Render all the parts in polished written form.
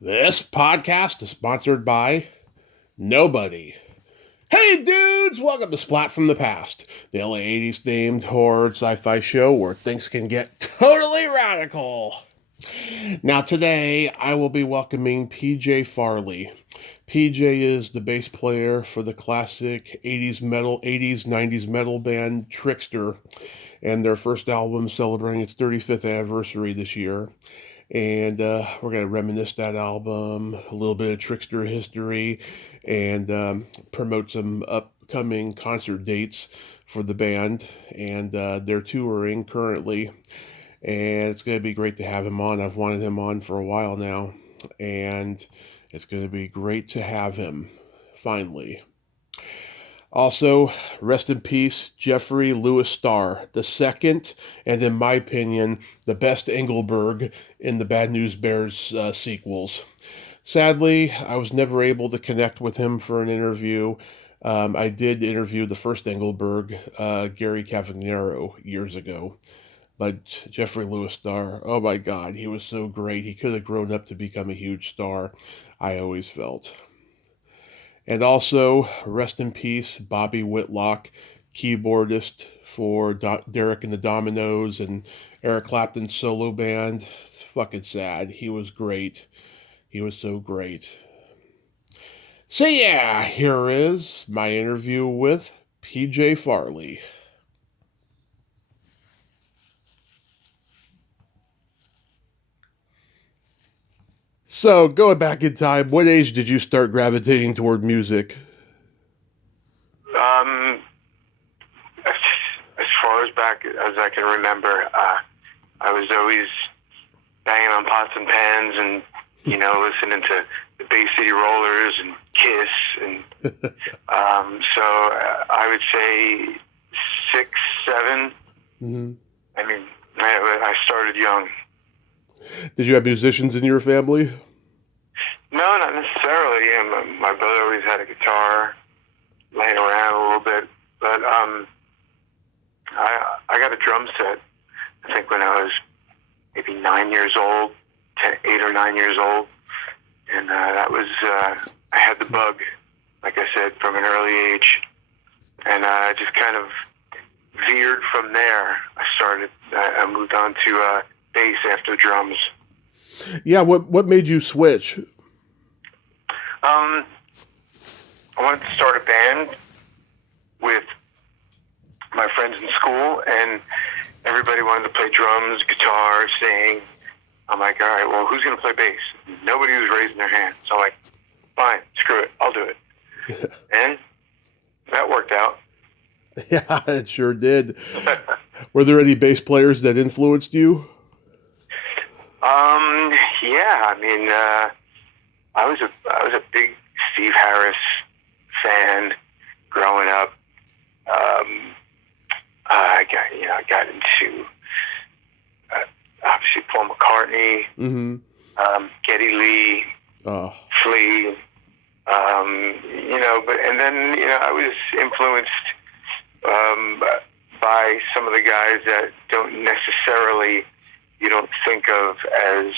This podcast is sponsored by nobody. Hey dudes, welcome to Splat from the Past, the LA 80s themed horror sci-fi show where things can get totally radical. Now today, I will be welcoming PJ Farley. PJ is the bass player for the classic 80s 90s metal band Trixter, and their first album celebrating its 35th anniversary this year. And we're going to reminisce that album, a little bit of Trixter history, and promote some upcoming concert dates for the band. And they're touring currently, and it's going to be great to have him on. I've wanted him on for a while now, and it's going to be great to have him finally. Also, rest in peace, Jeffrey Lewis Starr, the second, and in my opinion, the best Engelberg in the Bad News Bears sequels. Sadly, I was never able to connect with him for an interview. I did interview the first Engelberg, Gary Cavagnaro, years ago. But Jeffrey Lewis Starr, oh my God, he was so great. He could have grown up to become a huge star, I always felt. And also, rest in peace, Bobby Whitlock, keyboardist for Derek and the Dominoes and Eric Clapton's solo band. It's fucking sad. He was great. He was so great. So yeah, here is my interview with PJ Farley. So, going back in time, what age did you start gravitating toward music? As, as far as back as I can remember, I was always banging on pots and pans and, listening to the Bay City Rollers and Kiss. And so I would say 6, 7. Mm-hmm. I mean, I started young. Did you have musicians in your family? No, not necessarily. My brother always had a guitar laying around a little bit, but I got a drum set. I think when I was maybe 9 years old, 8 or 9 years old, and that was I had the bug, like I said, from an early age, and I just kind of veered from there. I moved on to bass after drums. Yeah, what made you switch? I wanted to start a band with my friends in school, and everybody wanted to play drums, guitar, sing. I'm like, all right, well, who's going to play bass? Nobody was raising their hand. So I'm like, fine, screw it, I'll do it. And that worked out. Yeah, it sure did. Were there any bass players that influenced you? Yeah, I mean, I was a big Steve Harris fan growing up. I got into obviously Paul McCartney, Mm-hmm. Geddy Lee, Flea, and then I was influenced by some of the guys that you don't think of as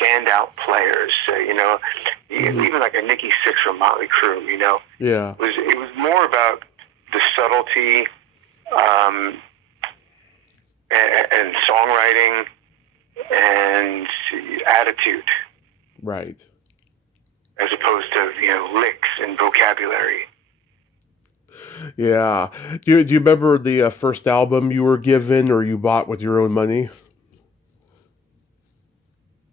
standout players. Mm-hmm. Even like a Nikki Sixx from Motley Crue. Yeah. It was more about the subtlety and songwriting and attitude, Right. as opposed to licks and vocabulary. Yeah. Do you remember the first album you were given or you bought with your own money?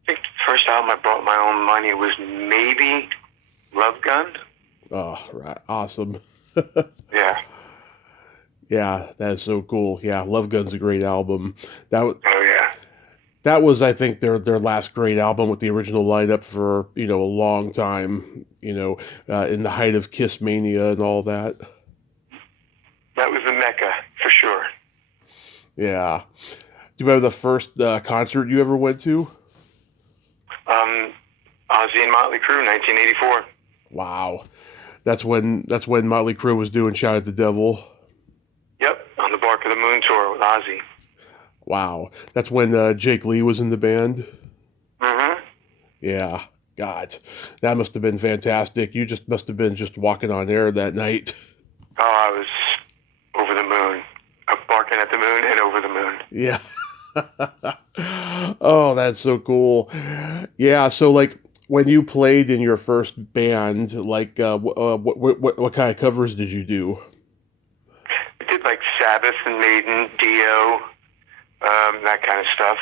I think the first album I bought my own money was maybe Love Gun. Oh, right. Awesome. Yeah. Yeah, that is so cool. Yeah, Love Gun's a great album. Oh yeah. That was, I think, their last great album with the original lineup for a long time. In the height of Kiss Mania and all that. That was the Mecca for sure. Yeah. Do you remember the first concert you ever went to? Ozzy and Motley Crue, 1984. Wow. That's when Motley Crue was doing Shout at the Devil. Yep, on the Bark of the Moon tour with Ozzy. Wow. That's when Jake Lee was in the band. Mm-hmm. Yeah. God, that must have been fantastic. You just must have been just walking on air that night. Oh, I was over the moon. I'm barking at the moon and over the moon. Yeah. Oh, that's so cool. Yeah. So, like, when you played in your first band, like, what kind of covers did you do? I did like Sabbath and Maiden, Dio, that kind of stuff.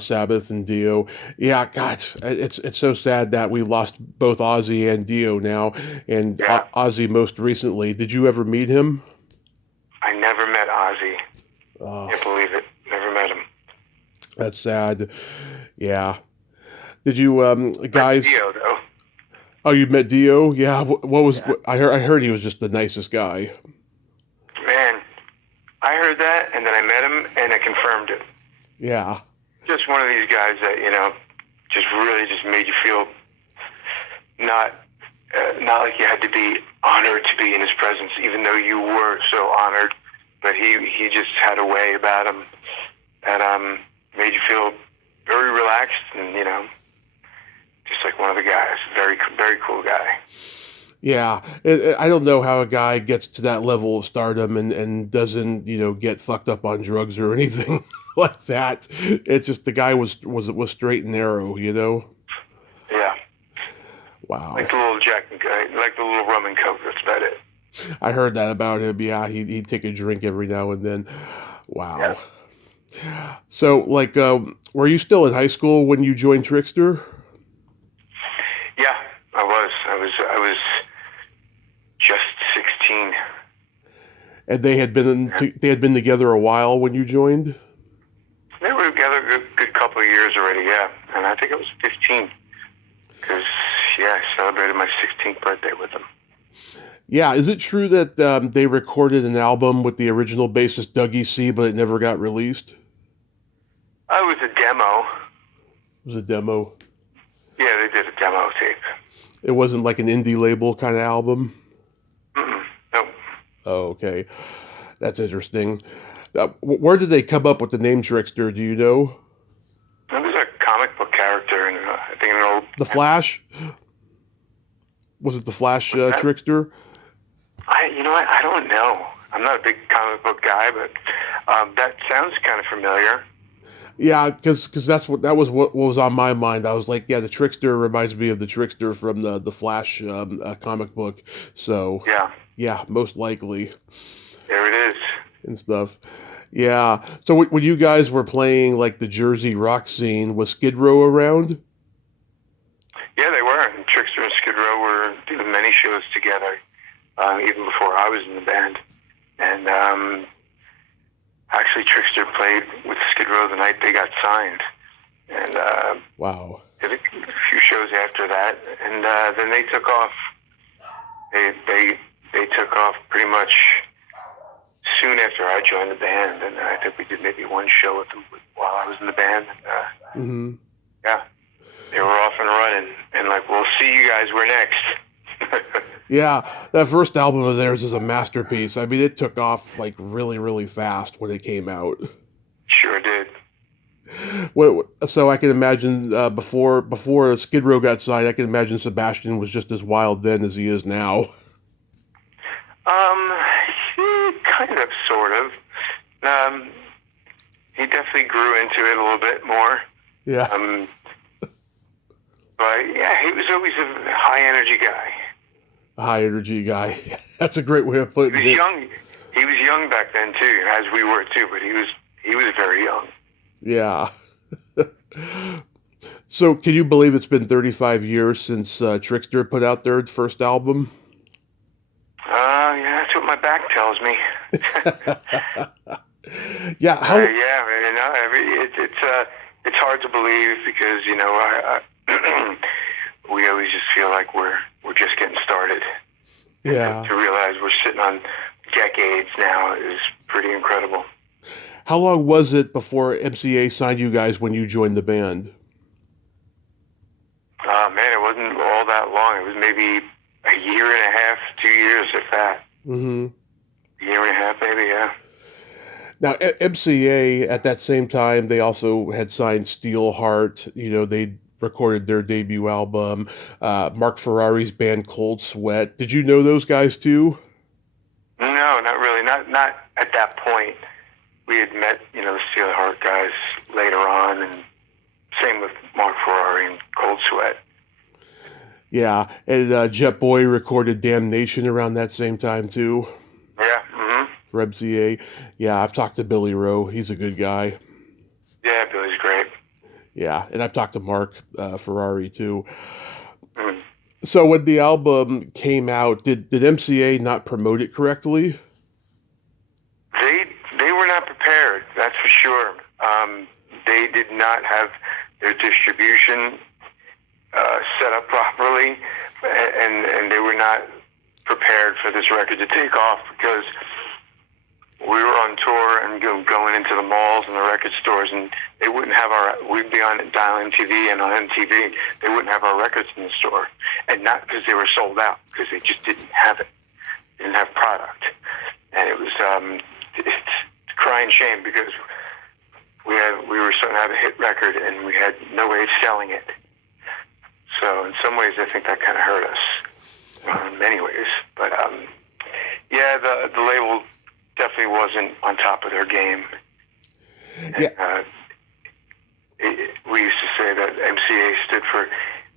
Sabbath and Dio. Yeah, God, it's so sad that we lost both Ozzy and Dio now, and Yeah. Ozzy most recently. Did you ever meet him? I never met Ozzy. Oh, Can't believe it. Never met him. that's sad. Yeah. Did you guys? Met Dio though. Oh, you met Dio? Yeah. What was? Yeah. I heard he was just the nicest guy. Man, I heard that, and then I met him, and I confirmed it. Yeah. Just one of these guys that just really just made you feel not like you had to be honored to be in his presence, even though you were so honored. But he just had a way about him that made you feel very relaxed and just like one of the guys. Very very cool guy. Yeah, I don't know how a guy gets to that level of stardom and doesn't, get fucked up on drugs or anything like that. It's just the guy was straight and narrow. Yeah. Wow. Like the little Jack, like the little rum and coke. That's about it. I heard that about him. Yeah, he'd take a drink every now and then. Wow. Yeah. So, like, were you still in high school when you joined Trixter? Yeah, I was. I was just 16. And they had been together a while when you joined? They were together a good couple of years already, yeah. And I think it was 15. Because, I celebrated my 16th birthday with them. Yeah, is it true that they recorded an album with the original bassist Dougie C, but it never got released? It was a demo. It was a demo? Yeah, they did a demo tape. It wasn't like an indie label kind of album? Nope. Oh, okay. That's interesting. Where did they come up with the name Trixter? Do you know? It was a comic book character, and I think an old... The Flash? Was it the Flash Trixter? I don't know. I'm not a big comic book guy, but that sounds kind of familiar. Yeah, because that was what was on my mind. I was like, yeah, the Trixter reminds me of the Trixter from the Flash comic book. So yeah, most likely. There it is. And stuff. Yeah. So when you guys were playing like the Jersey rock scene, was Skid Row around? Yeah, they were. And Trixter and Skid Row were doing many shows together, even before I was in the band. And actually, Trixter played with Skid Row the night they got signed. And wow. Did a few shows after that, and then they took off. They took off pretty much soon after I joined the band, and I think we did maybe one show with them while I was in the band. And, yeah, they were off and running, and like, we'll see you guys. We're next. Yeah, that first album of theirs is a masterpiece. I mean, it took off like really, really fast when it came out. Sure did. So I can imagine before Skid Row got signed, I can imagine Sebastian was just as wild then as he is now. Kind of, sort of. He definitely grew into it a little bit more. Yeah. But yeah, he was always a high energy guy. A high energy guy. That's a great way of putting it. He was young. He was young back then too, as we were too. But he was very young. Yeah. So, can you believe it's been 35 years since Trixter put out their first album? Yeah, that's what my back tells me. Yeah. How? It's hard to believe because we always just feel like we're just getting started. Yeah. To realize we're sitting on decades now is pretty incredible. How long was it before MCA signed you guys when you joined the band? Man, it wasn't all that long. It was maybe a year and a half, 2 years, if that. Mm-hmm. A year and a half, maybe, yeah. Now, MCA at that same time, they also had signed Steelheart. You know, they recorded their debut album. Mark Ferrari's band Cold Sweat. Did you know those guys too? No, not really. Not at that point. We had met, the Steelheart guys later on, and same with Mark Ferrari and Cold Sweat. Yeah, and Jet Boy recorded Damnation around that same time too. Yeah. Mm-hmm. For MCA. Yeah, I've talked to Billy Rowe. He's a good guy. Yeah, Billy's great. Yeah, and I've talked to Mark Ferrari too. Mm. So when the album came out, did MCA not promote it correctly? They were not prepared. That's for sure. They did not have their distribution set up properly, and they were not prepared for this record to take off because we were on tour and going into the malls and the record stores, and they wouldn't have we'd be on Dial MTV and on MTV, they wouldn't have our records in the store. And not because they were sold out, because they just didn't have it. They didn't have product. And it was, it's a crying shame because we were starting to have a hit record and we had no way of selling it. So in some ways, I think that kind of hurt us in many ways. But yeah, the label definitely wasn't on top of their game. Yeah. We used to say that MCA stood for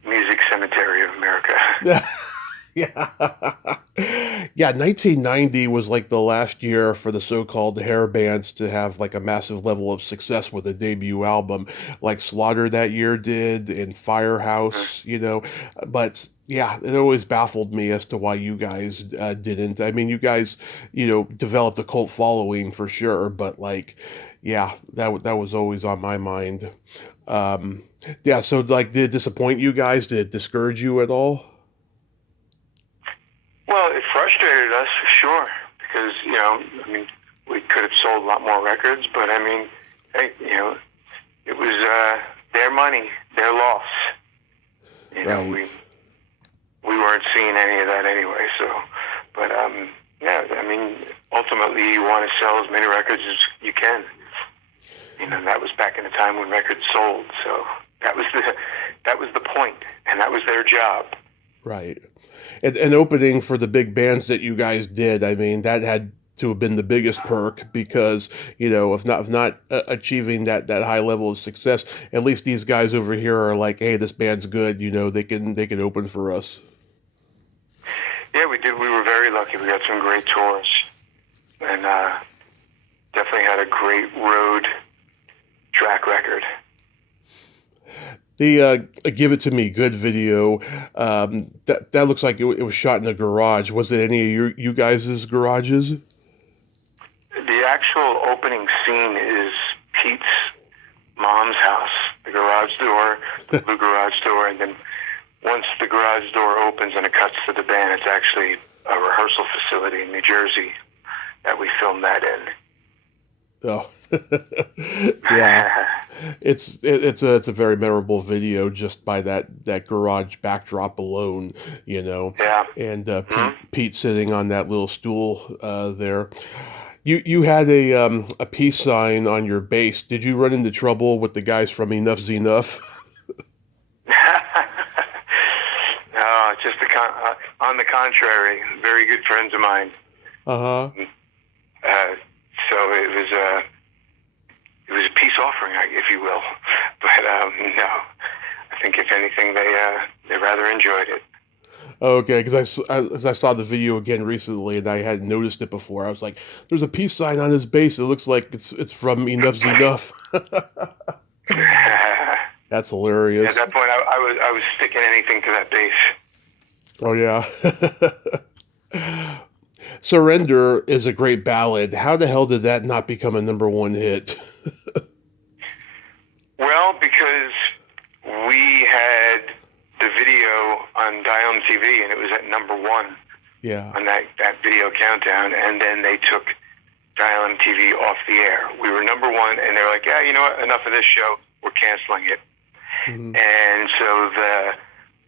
Music Cemetery of America. Yeah. Yeah, 1990 was like the last year for the so-called hair bands to have like a massive level of success with a debut album, like Slaughter that year did and Firehouse, But yeah, it always baffled me as to why you guys didn't. I mean, you guys, developed a cult following for sure, but like, yeah, that was always on my mind. Yeah, so like, did it disappoint you guys? Did it discourage you at all? Well, it frustrated us for sure because, we could have sold a lot more records, but hey, it was their money, their loss. Right. We weren't seeing any of that anyway, so, but, yeah, ultimately you want to sell as many records as you can. That was back in the time when records sold, so that was the point, and that was their job. Right. And opening for the big bands that you guys did, I mean, that had to have been the biggest perk because, if not achieving that high level of success, at least these guys over here are like, hey, this band's good, they can open for us. Yeah, we did. We were very lucky. We got some great tours and definitely had a great road track record. The Give It To Me Good video, that looks like it was shot in a garage. Was it any of you guys' garages? The actual opening scene is Pete's mom's house, the garage door, the blue garage door, and then once the garage door opens and it cuts to the band, it's actually a rehearsal facility in New Jersey that we filmed that in. Oh, yeah. It's a very memorable video just by that garage backdrop alone, Yeah. And Pete sitting on that little stool there. You had a peace sign on your bass. Did you run into trouble with the guys from Enough's Enough? No, just on the contrary, very good friends of mine. Uh-huh. So it was a peace offering, if you will. But no, I think if anything, they rather enjoyed it. Okay, because I saw the video again recently and I hadn't noticed it before. I was like, "There's a peace sign on his bass. It looks like it's from Enough's Enough." That's hilarious. At that point, I was sticking anything to that bass. Oh yeah. Surrender is a great ballad. How the hell did that not become a #1 hit? Well, because we had the video on Dial MTV, and it was at #1 Yeah. on that video countdown, and then they took Dial MTV off the air. We were #1, and they were like, yeah, you know what, enough of this show, we're canceling it. Mm-hmm. And so the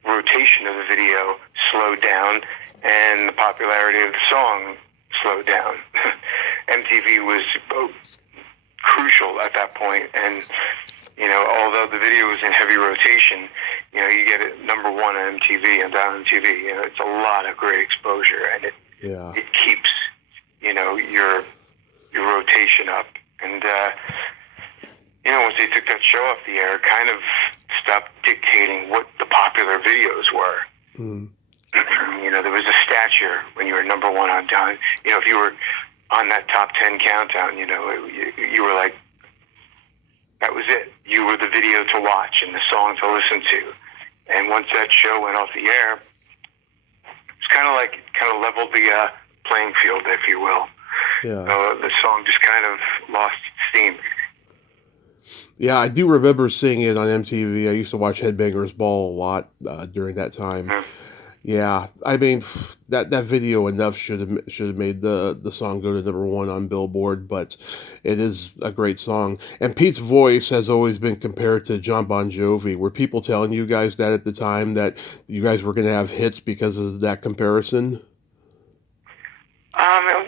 rotation of the video slowed down, and the popularity of the song slowed down. MTV was crucial at that point. And, you know, although the video was in heavy rotation, you know, you get it number one on MTV and down MTV. You know, it's a lot of great exposure, and it keeps, you know, your rotation up. And, you know, once they took that show off the air, it kind of stopped dictating what the popular videos were. Mm. You know, there was a stature when you were number one on down. You know, if you were on that top 10 countdown, you know, you were like, that was it. You were the video to watch and the song to listen to. And once that show went off the air, it's kind of leveled the playing field, if you will. Yeah. The song just kind of lost steam. Yeah, I do remember seeing it on MTV. I used to watch Headbangers Ball a lot during that time. Mm-hmm. Yeah, I mean, that video enough should have made the song go to number one on Billboard, but it is a great song. And Pete's voice has always been compared to John Bon Jovi. Were people telling you guys that at the time, that you guys were going to have hits because of that comparison?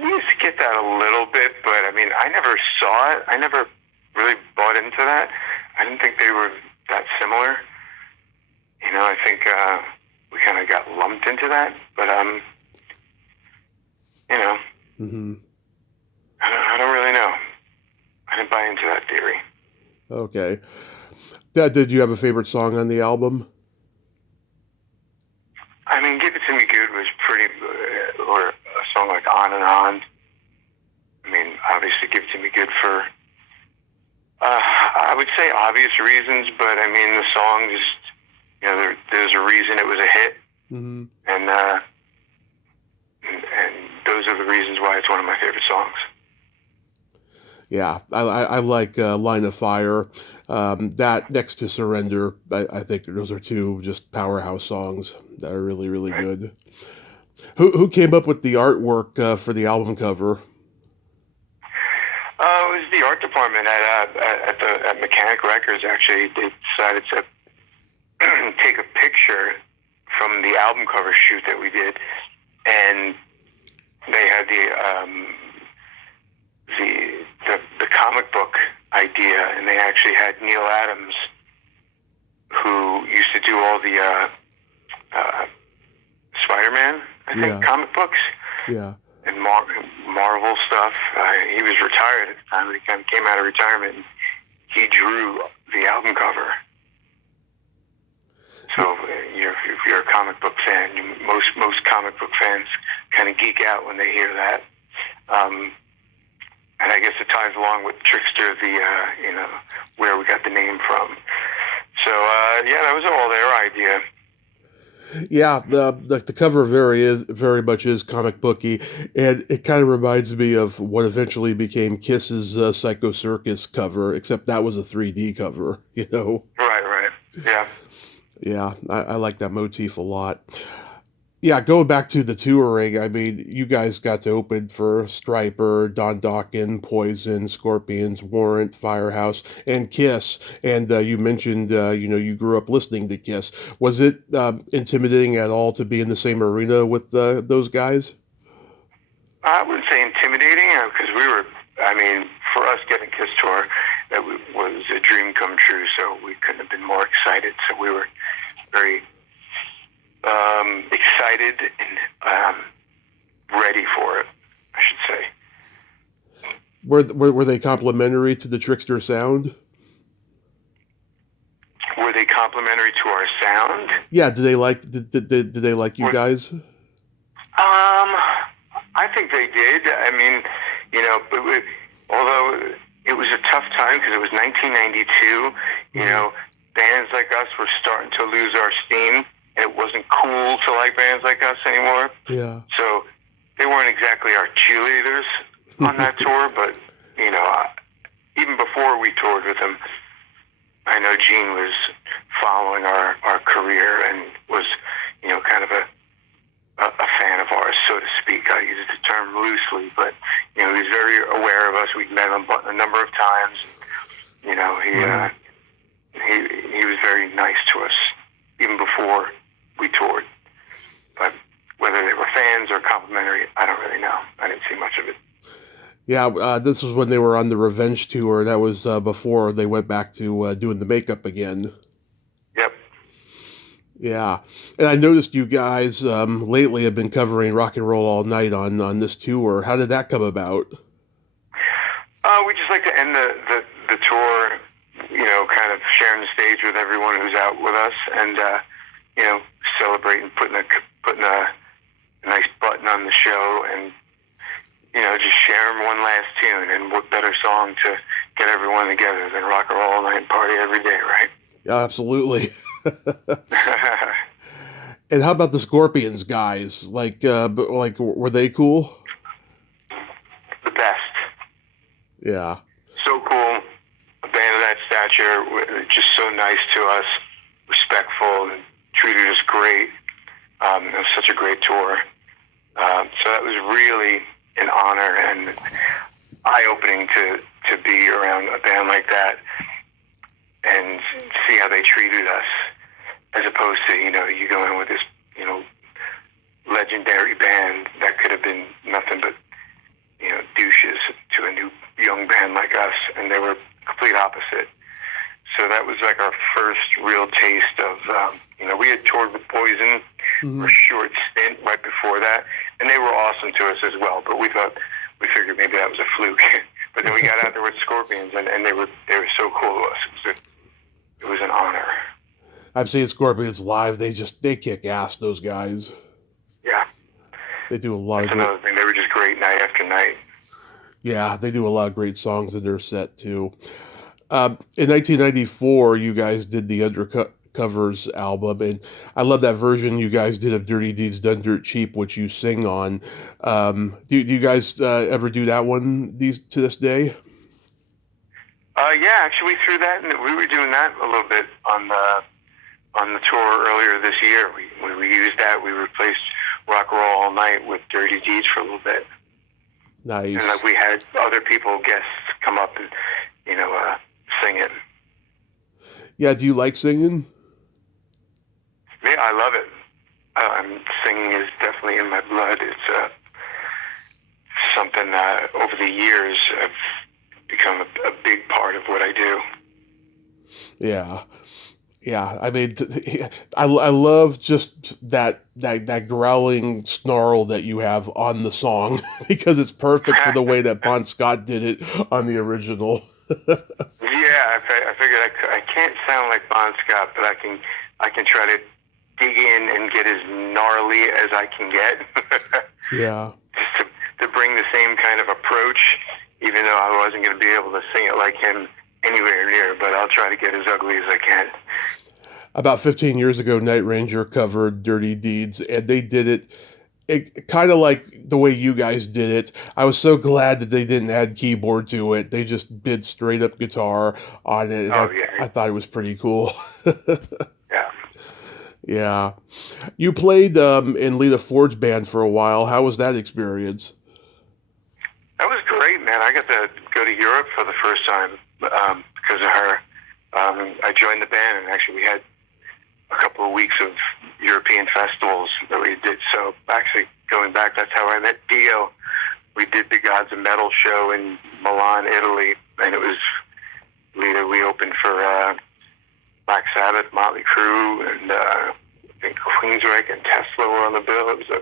We used to get that a little bit, but I mean, I never saw it. I never really bought into that. I didn't think they were that similar. You know, I think we kind of got lumped into that, but you know, mm-hmm. I don't really know. I didn't buy into that theory. Okay. Did you have a favorite song on the album? I mean, Give It To Me Good was pretty, or a song like On and On. I mean, obviously Give It To Me Good for, I would say obvious reasons, but I mean, the song just, you know, there's a reason it was a hit. Mm-hmm. And those are the reasons why it's one of my favorite songs. Yeah, I like Line of Fire. That next to Surrender, I think those are two just powerhouse songs that are really, really good. Who came up with the artwork for the album cover? It was the art department at Mechanic Records. Actually, they decided to take a picture from the album cover shoot that we did, and they had the comic book idea, and they actually had Neil Adams, who used to do all the Spider-Man, I think, comic books. Yeah. And Marvel stuff. He was retired at the time, but he kind of came out of retirement, and he drew the album cover. So if you're a comic book fan, most comic book fans kind of geek out when they hear that. And I guess it ties along with Trixter, you know, where we got the name from. So that was all their idea. Yeah, the cover very much is comic booky, and it kind of reminds me of what eventually became Kiss's Psycho Circus cover, except that was a 3D cover, you know. Right, yeah. Yeah, I like that motif a lot. Yeah, going back to the touring, I mean, you guys got to open for Stryper, Don Dokken, Poison, Scorpions, Warrant, Firehouse, and Kiss. And you mentioned, you grew up listening to Kiss. Was it intimidating at all to be in the same arena with those guys? I wouldn't say intimidating, because for us getting Kiss tour, that was a dream come true, so we couldn't have been more excited. So we were very excited and ready for it, I should say. Were they complimentary to the Trixter sound? Were they complimentary to our sound? Yeah. Did they like you guys? I think they did. I mean, although it was a tough time because it was 1992. Mm-hmm. You know, bands like us were starting to lose our steam. And it wasn't cool to like bands like us anymore. Yeah. So they weren't exactly our cheerleaders on that tour, but, even before we toured with them, I know Gene was following our career and was, kind of a fan of ours, so to speak. I use the term loosely, but, he was very aware of us. We'd met him a number of times. He was very nice to us, even before we toured. But whether they were fans or complimentary, I don't really know. I didn't see much of it. Yeah, this was when they were on the Revenge tour. That was before they went back to doing the makeup again. Yep. Yeah, and I noticed you guys lately have been covering Rock and Roll All Night on this tour. How did that come about? We just like to end the tour, kind of sharing the stage with everyone who's out with us, and celebrating, putting a nice button on the show, and just sharing one last tune. And what better song to get everyone together than Rock and Roll All Night and Party Every Day, right? Yeah, absolutely. And how about the Scorpions guys? Like, were they cool? The best. Yeah. So cool. A band of that stature, just so nice to us, respectful, and treated us great. It was such a great tour. So that was really an honor and eye-opening to be around a band like that and see how they treated us, as opposed to, you go in with this, legendary band that could have been nothing but, douches to a new young band like us, and they were complete opposite. So that was like our first real taste of, we had toured with Poison for a short stint right before that, and they were awesome to us as well, but we figured maybe that was a fluke. But then we got out there with Scorpions, and they were so cool to us. It was an honor. I've seen Scorpions live. They kick ass, those guys. Yeah. They do a lot That's of another thing. They were just great night after night. Yeah, they do a lot of great songs in their set too. In 1994, you guys did the Undercovers album, and I love that version you guys did of Dirty Deeds Done Dirt Cheap, which you sing on. Do you guys ever do that one to this day? Yeah, actually, we threw that, and we were doing that a little bit on the tour earlier this year. We used that. We replaced Rock and Roll All Night with Dirty Deeds for a little bit. Nice. And we had other guests come up and, sing it. Yeah, do you like singing? Yeah, I love it. Singing is definitely in my blood. It's something over the years have become a big part of what I do. Yeah. Yeah, I mean, I love just that growling snarl that you have on the song because it's perfect for the way that Bon Scott did it on the original. Yeah, I figured I can't sound like Bon Scott, but I can try to dig in and get as gnarly as I can get. Yeah. Just to bring the same kind of approach, even though I wasn't going to be able to sing it like him anywhere near, but I'll try to get as ugly as I can. About 15 years ago, Night Ranger covered Dirty Deeds, and they did it kind of like the way you guys did it. I was so glad that they didn't add keyboard to it. They just did straight up guitar on it. And I thought it was pretty cool. Yeah. Yeah. You played in Lita Ford's band for a while. How was that experience? That was great, man. I got to go to Europe for the first time because of her. I joined the band, and actually we had a couple of weeks of European festivals that we did. So actually going back, that's how I met Dio. We did the Gods of Metal show in Milan, Italy, and it was Lita. We opened for Black Sabbath, Motley Crue, and I think Queensryche and Tesla were on the bill. It was a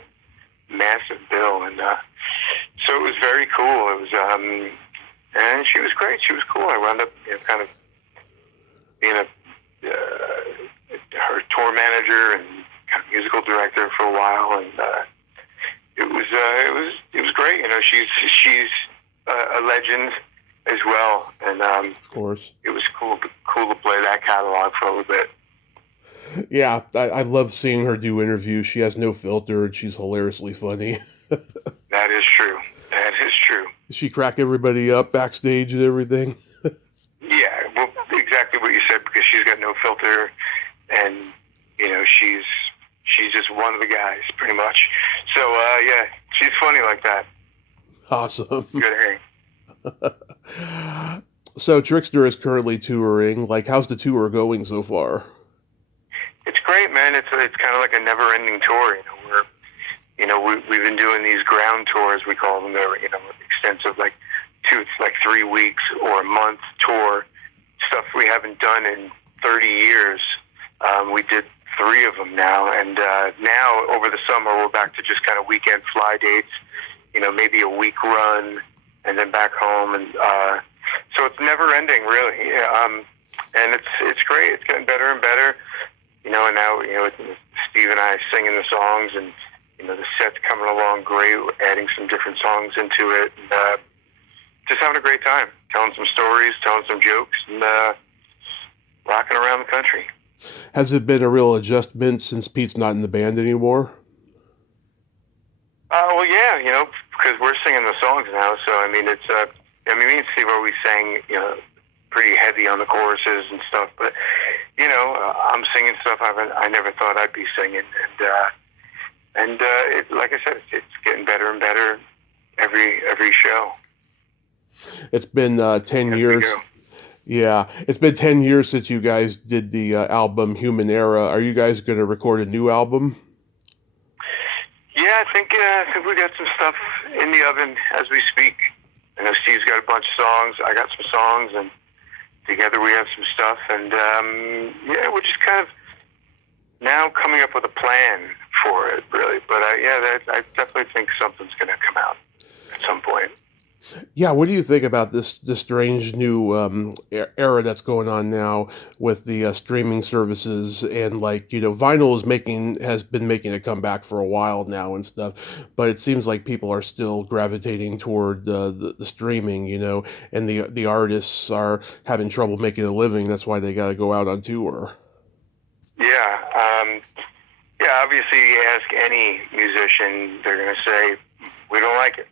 massive bill, and so it was very cool. It was, and she was great. She was cool. I wound up kind of being her tour manager and kind of musical director for a while, and it was great. She's a legend as well, and of course, it was cool to play that catalog for a little bit. Yeah, I love seeing her do interviews. She has no filter, and she's hilariously funny. That is true. That is true. She crack everybody up backstage and everything. Yeah, well, exactly what you said, because she's got no filter, and she's just one of the guys, pretty much. So yeah, she's funny like that. Awesome. Good hearing. So Trixter is currently touring. Like, how's the tour going so far? It's great, man. It's kind of like a never-ending tour. We've been doing these ground tours, we call them. They're extensive, like it's like 3 weeks or a month tour, stuff we haven't done in 30 years. We did 3 of them now, and now over the summer we're back to just kind of weekend fly dates, maybe a week run and then back home, and so it's never ending really. And it's great. It's getting better and better, and now Steve and I singing the songs, and the set's coming along great. We're adding some different songs into it, and just having a great time, telling some stories, telling some jokes, and rocking around the country. Has it been a real adjustment since Pete's not in the band anymore? Well, yeah, because we're singing the songs now, so I mean, it's me and Steve always sang, pretty heavy on the choruses and stuff, but I'm singing stuff I never thought I'd be singing, and like I said, it's getting better and better every show. It's been 10 years. Yeah, it's been 10 years since you guys did the album Human Era. Are you guys going to record a new album? Yeah, I think we got some stuff in the oven as we speak. I know Steve's got a bunch of songs. I got some songs, and together we have some stuff. And we're just kind of now coming up with a plan for it, really. But I definitely think something's going to come out at some point. Yeah, what do you think about this strange new era that's going on now with the streaming services, and vinyl has been making a comeback for a while now and stuff, but it seems like people are still gravitating toward the streaming, and the artists are having trouble making a living. That's why they got to go out on tour. Yeah, obviously, you ask any musician, they're going to say we don't like it.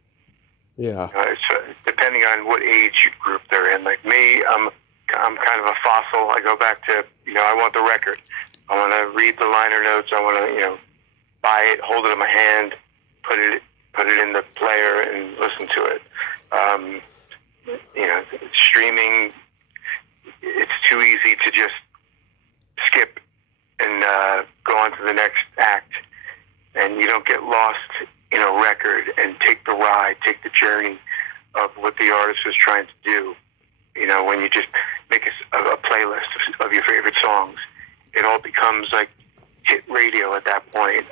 Yeah. It's depending on what age group they're in. Like me, I'm kind of a fossil. I go back to, I want the record. I want to read the liner notes. I want to, buy it, hold it in my hand, put it in the player and listen to it. Streaming, it's too easy to just skip and go on to the next act, and you don't get lost in a record and take the ride, take the journey of what the artist was trying to do. When you just make a playlist of your favorite songs, it all becomes like hit radio at that point,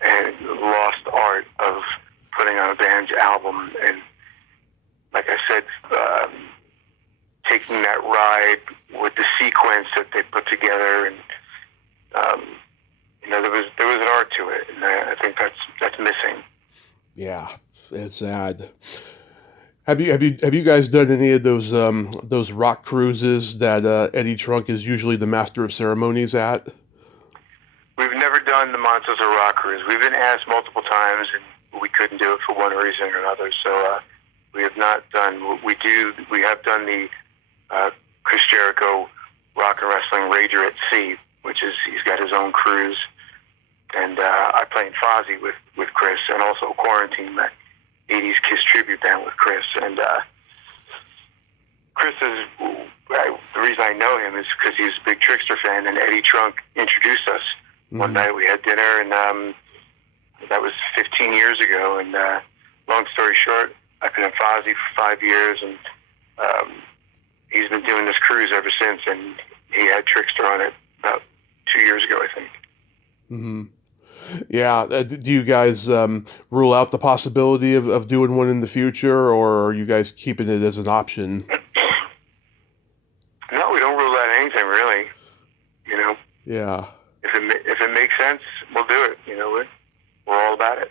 and lost art of putting on a band's album. And like I said, taking that ride with the sequence that they put together, and there was an art to it, and I think that's missing. Yeah, it's sad. Have you guys done any of those rock cruises that Eddie Trunk is usually the master of ceremonies at? We've never done the Monsters of Rock cruise. We've been asked multiple times, and we couldn't do it for one reason or another. So we have not done. We have done the Chris Jericho Rock and Wrestling Rager at Sea, which is he's got his own cruise. And I play in Fozzy with Chris, and also Quarantine, that 80s Kiss tribute band with Chris. And Chris is, the reason I know him is because he's a big Trixter fan, and Eddie Trunk introduced us. Mm-hmm. One night we had dinner, and that was 15 years ago. And long story short, I've been in Fozzy for 5 years, and he's been doing this cruise ever since, and he had Trixter on it about 2 years ago, I think. Mm-hmm. Yeah. Do you guys rule out the possibility of doing one in the future, or are you guys keeping it as an option? No, we don't rule out anything, really. Yeah. If it makes sense, we'll do it. We're all about it.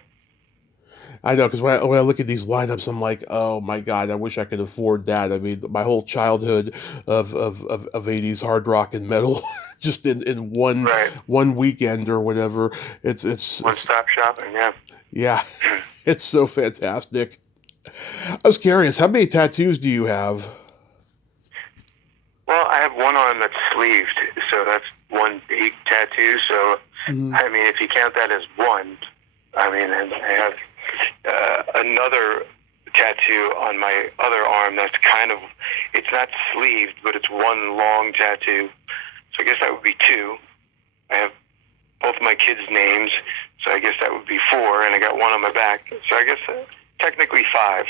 I know, because when I look at these lineups, I'm like, oh my God, I wish I could afford that. I mean, my whole childhood of 80s hard rock and metal, just in one weekend or whatever. It's one-stop shopping. Yeah. Yeah, it's so fantastic. I was curious, how many tattoos do you have? Well, I have one arm that's sleeved, so that's one big tattoo. So, mm-hmm. I mean, if you count that as one, and I have another tattoo on my other arm that's it's not sleeved, but it's one long tattoo. So I guess that would be 2. I have both my kids' names, so I guess that would be 4, and I got one on my back. So I guess technically 5.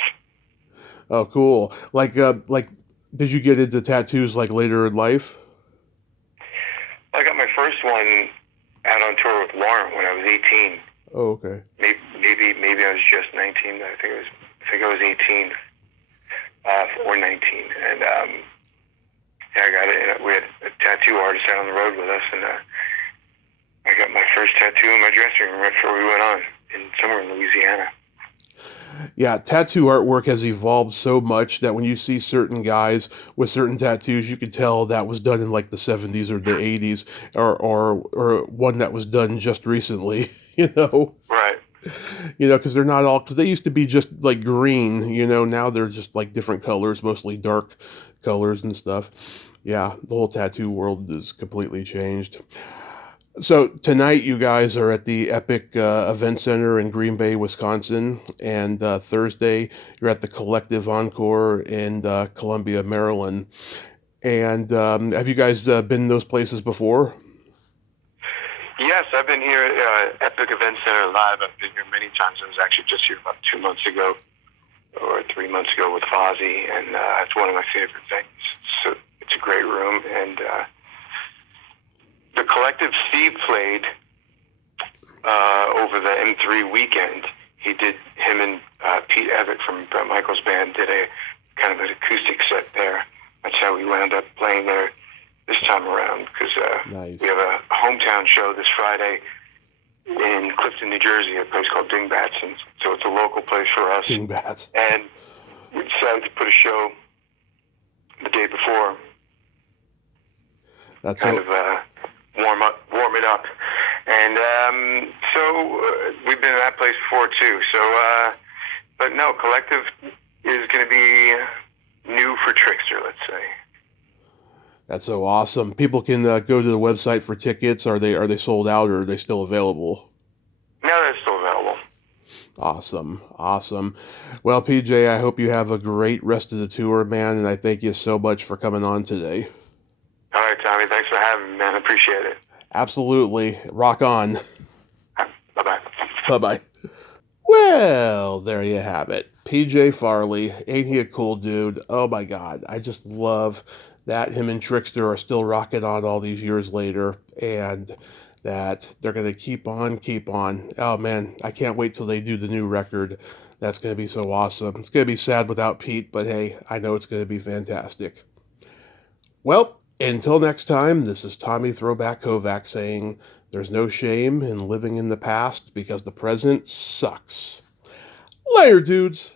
Oh, cool. Like, did you get into tattoos like later in life? I got my first one out on tour with Warren when I was 18. Oh, okay. Maybe I was just 19. I think I was 18 or 19, and yeah, I got it. We had a tattoo artist out on the road with us, and I got my first tattoo in my dressing room right before we went on, somewhere in Louisiana. Yeah, tattoo artwork has evolved so much that when you see certain guys with certain tattoos, you could tell that was done in like the 70s or the 80s, or one that was done just recently, you know? Right. You know, because they're not all, because they used to be just like green, you know, now they're just like different colors, mostly dark colors and stuff. Yeah, the whole tattoo world is completely changed. So tonight, you guys are at the Epic Event Center in Green Bay, Wisconsin, and Thursday you're at the Collective Encore in Columbia, Maryland. And have you guys been in those places before? Yes, I've been here at Epic Event Center live. I've been here many times. I was actually just here about 2 months ago or 3 months ago with Fozzy, and it's one of my favorite things. So it's a great room, and the Collective Steve played over the M3 weekend. Him and Pete Evitt from Brett Michaels' band did a kind of an acoustic set there. That's how we wound up playing there this time around, because Nice. we have a hometown show this Friday in Clifton, New Jersey, a place called Dingbats, and so it's a local place for us. Dingbats. And we decided to put a show the day before, That's kind so, of warm it up. And so we've been to that place before too. So, but no, Collective is going to be new for Trixter, let's say. that's so awesome. People can go to the website for tickets. Are they sold out, or are they still available? No, they're still available. Awesome, awesome. Well, PJ, I hope you have a great rest of the tour, man, and I thank you so much for coming on today. All right, Tommy, thanks for having me, man. I appreciate it. Absolutely. Rock on. Bye-bye. Bye-bye. Well, there you have it. PJ Farley. Ain't he a cool dude? Oh my God. I just love that him and Trixter are still rocking on all these years later, and that they're going to keep on, keep on. Oh man, I can't wait till they do the new record. That's going to be so awesome. It's going to be sad without Pete, but hey, I know it's going to be fantastic. Well, until next time, this is Tommy Throwback Kovac saying there's no shame in living in the past because the present sucks. Later, dudes.